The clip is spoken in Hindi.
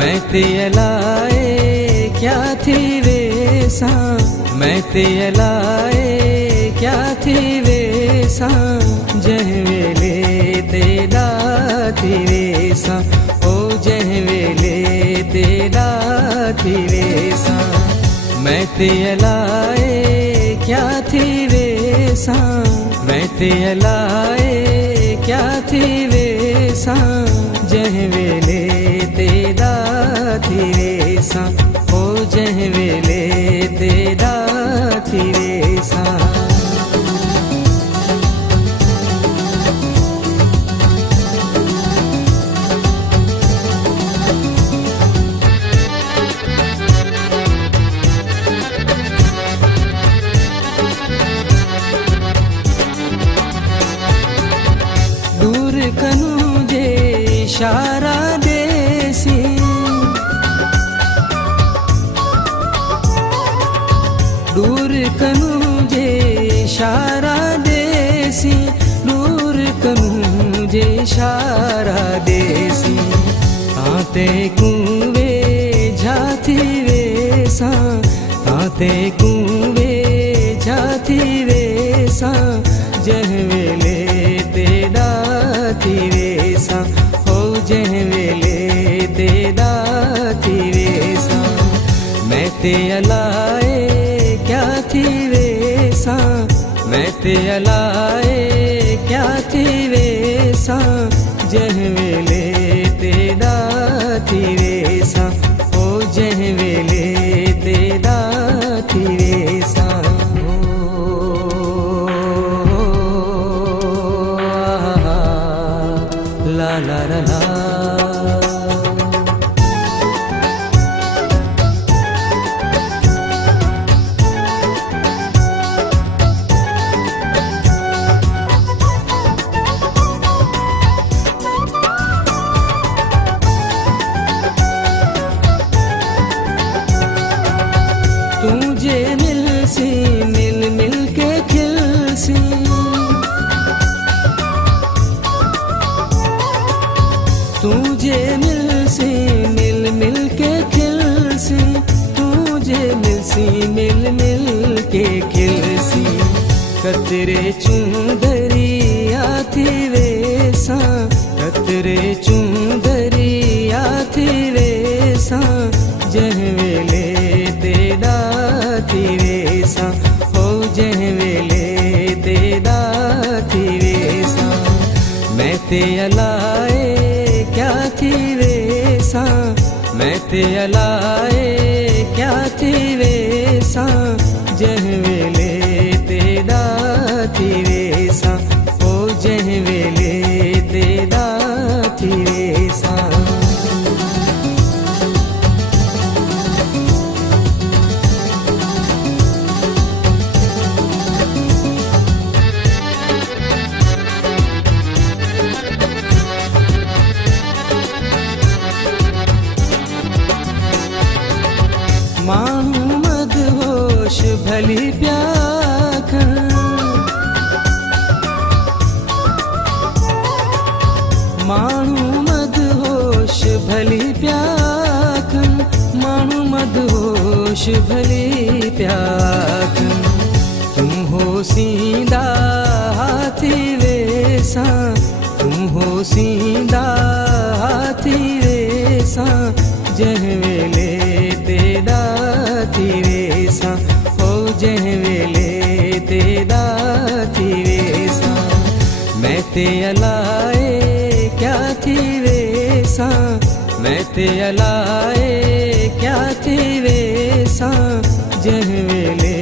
मैं ते अलाए क्या थी वेसा, मैं ते अलाए क्या थी वेसा, जह वेले तेरा थी वेसा, ओ जह वेले तेरा थी वेसा। मैं ते अलाए क्या थी वेसा, मैं ते अलाए क्या थी वेसा, जह वेले तेरा थी वेसा, ओ जह वेले तेरा थी वेसा। दूर कनु जे इशारा देसी, दूर कनु जे इशारा देसी, दूर कनु जे इशारा देसी। ताते कुवे जाती वेसा, ताते कुवे जाती वेसा, जह वेले तेरा थी वेसा, ओ जह वेले तेरा थी वेसा। मैं ते अलाए क्या थी वेसा, मैं ते अलाए क्या थी वेसा, जह वेले तेरा थी वेसा, ओ जह वेले तेरा थी वेसा। ला ला ला ला। तुझे मिलसी मिल मिल के खिलसी, तुझे मिलसी मिल मिल के खिलसी, तुझे मिलसी मिल मिल के खिलसी। कतरे चुंदरिया थी वेसा, कतरे चुंदरिया थी वेसा, जह वेले तेरा थी वेसा, ओ जह वेले तेरा थी वेसा। मैं ते अलाए क्या थी वेसा, मैं ते अलाए क्या थी वेसा, जह वेले तेरा थी वेसा, ओ जह वेले तेरा थी वेसा। मानू मदहोश भली प्याखन, मानू मदहोश भली प्याखन, मानू मदहोश भली प्याखन। तुम हो सीधा हाथी वेसा, तुम हो सीधा हाथी वेसा, जह वेले तेरा थी वेसा, ओ जह वेले तेरा थी वेसा। मैं ते अलाए क्या थी वेसा, मैं ते अलाए क्या थी वेसा, जह वेले